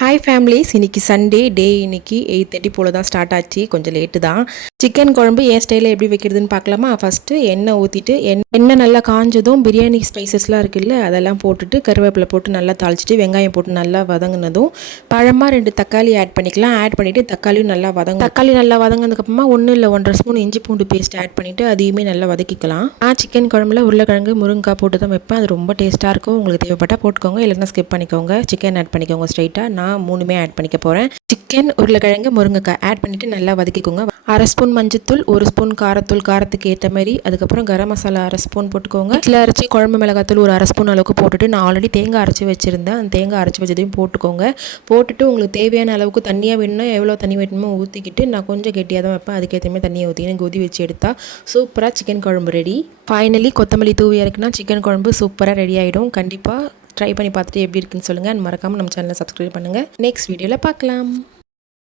Hi families இன்னைக்கு Sunday day இன்னைக்கு eight thirty போல் தான் ஸ்டார்ட் ஆச்சு. கொஞ்சம் லேட்டு தான். சிக்கன் குழம்பு என் ஸ்டைலில் எப்படி வைக்கிறதுன்னு பார்க்கலாமா? ஃபஸ்ட்டு எண்ணெய் ஊற்றிட்டு எண்ணெய் நல்லா காஞ்சதும் பிரியாணி ஸ்பைசஸ்லாம் இருக்குல்ல அதெல்லாம் போட்டுட்டு கருவேப்பிலை போட்டு நல்லா தாளிச்சிட்டு வெங்காயம் போட்டு நல்லா வதங்கினதும் பழமாக ரெண்டு தக்காளி ஆட் பண்ணிக்கலாம். ஆட் பண்ணிவிட்டு தக்காளியும் நல்லா வதங்க தக்காளி நல்லா வதங்கினதுக்கப்புறமா ஒன்றும் இல்லை ஒன்றரை ஸ்பூன் இஞ்சி பூண்டு பேஸ்ட் ஆட் பண்ணிவிட்டு அதையுமே நல்லா வதக்கிக்கலாம். நான் சிக்கன் குழம்புல உருளைக்கிழங்கு முருங்கைக்காய் போட்டு தான் வைப்பேன். அது ரொம்ப டேஸ்ட்டாக இருக்கும். உங்களுக்கு தேவைப்பட்டால் போட்டுக்கோங்க. இல்லைன்னா ஸ்கிப் பண்ணிக்கோங்க. சிக்கன் ஆட் பண்ணிக்கோங்க ஸ்ட்ரைட்டாக நான் மூணுமே ஆட் பண்ணிக்க போகிறேன் சிக்கன் உருளைக்கிழங்கு முருங்கைக்காய். ஆட் பண்ணிவிட்டு நல்லா வதக்கிக்கோங்க. அரை ஸ்பூன் மஞ்சத்தூள் ஒரு ஸ்பூன் காரத்தூள் காரத்துக்கு ஏற்ற மாதிரி. அதுக்கப்புறம் கரம் மசாலா அரை ஸ்பூன் போட்டுக்கோங்க. வீட்டில் அரைச்சி குழம்பு மிளகாத்தூள் ஒரு அரை ஸ்பூன் அளவுக்கு போட்டுட்டு நான் ஆல்ரெடி தேங்காய் அரைச்சி வச்சுருந்தேன். அந்த தேங்காய் அரைச்சி வச்சதையும் போட்டுக்கோங்க. போட்டுட்டு உங்களுக்கு தேவையான அளவுக்கு தண்ணியாக வேணும்னா எவ்வளோ தண்ணி வேணுமோ ஊற்றிக்கிட்டு நான் கொஞ்சம் கெட்டியாக தான் வைப்பேன். அதுக்கேற்ற மாதிரி தண்ணியை ஊற்றிக்கின்னு கொதி வச்சு எடுத்தால் சூப்பராக சிக்கன் குழம்பு ரெடி ஃபைனலி கொத்தமல்லி தூவி இறக்குனா சிக்கன் குழம்பு சூப்பராக ரெடி ஆகிடும் கண்டிப்பாக ட்ரை பண்ணி பார்த்துட்டு எப்படி இருக்குன்னு சொல்லுங்கள் மறக்காமல் நம்ம சேனலை சப்ஸ்கிரைப் பண்ணுங்கள் நெக்ஸ்ட் வீடியோவில் பார்க்கலாம்.